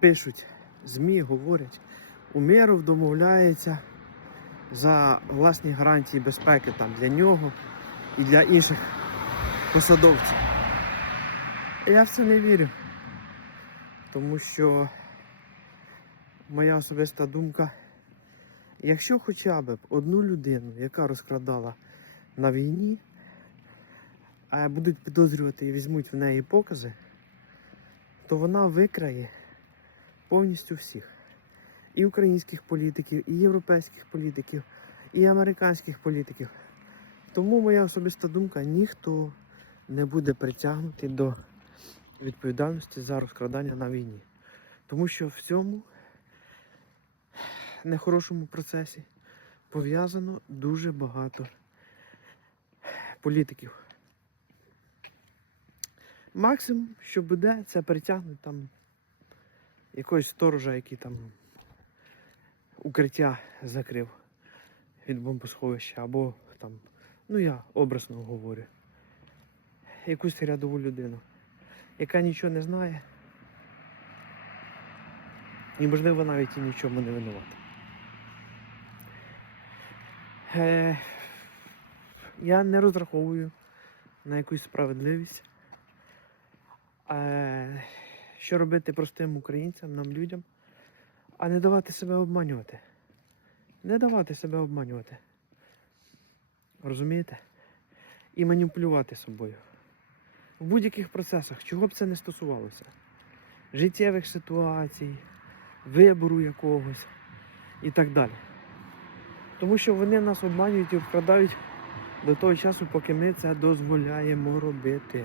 пишуть, ЗМІ говорять, Умєров домовляється за власні гарантії безпеки там, для нього і для інших посадовців. Я в це не вірю, тому що моя особиста думка, якщо хоча б одну людину, яка розкрадала на війні, а будуть підозрювати і візьмуть в неї покази, то вона викрає повністю всіх. І українських політиків, і європейських політиків, і американських політиків. Тому моя особиста думка, ніхто не буде притягнутий до відповідальності за розкрадання на війні. Тому що в цьому нехорошому процесі пов'язано дуже багато політиків. Максимум, що буде, це притягнуть там якогось сторожа, який там укриття закрив від бомбосховища, або там, ну я образно говорю, якусь рядову людину, яка нічого не знає. І можливо навіть і нічому не винувата. Е, я не розраховую на якусь справедливість. Е, що робити простим українцям, нам людям, а не давати себе обманювати. Не давати себе обманювати. Розумієте? І маніпулювати собою. В будь-яких процесах, чого б це не стосувалося. Життєвих ситуацій, вибору якогось і так далі. Тому що вони нас обманюють і обкрадають до того часу, поки ми це дозволяємо робити.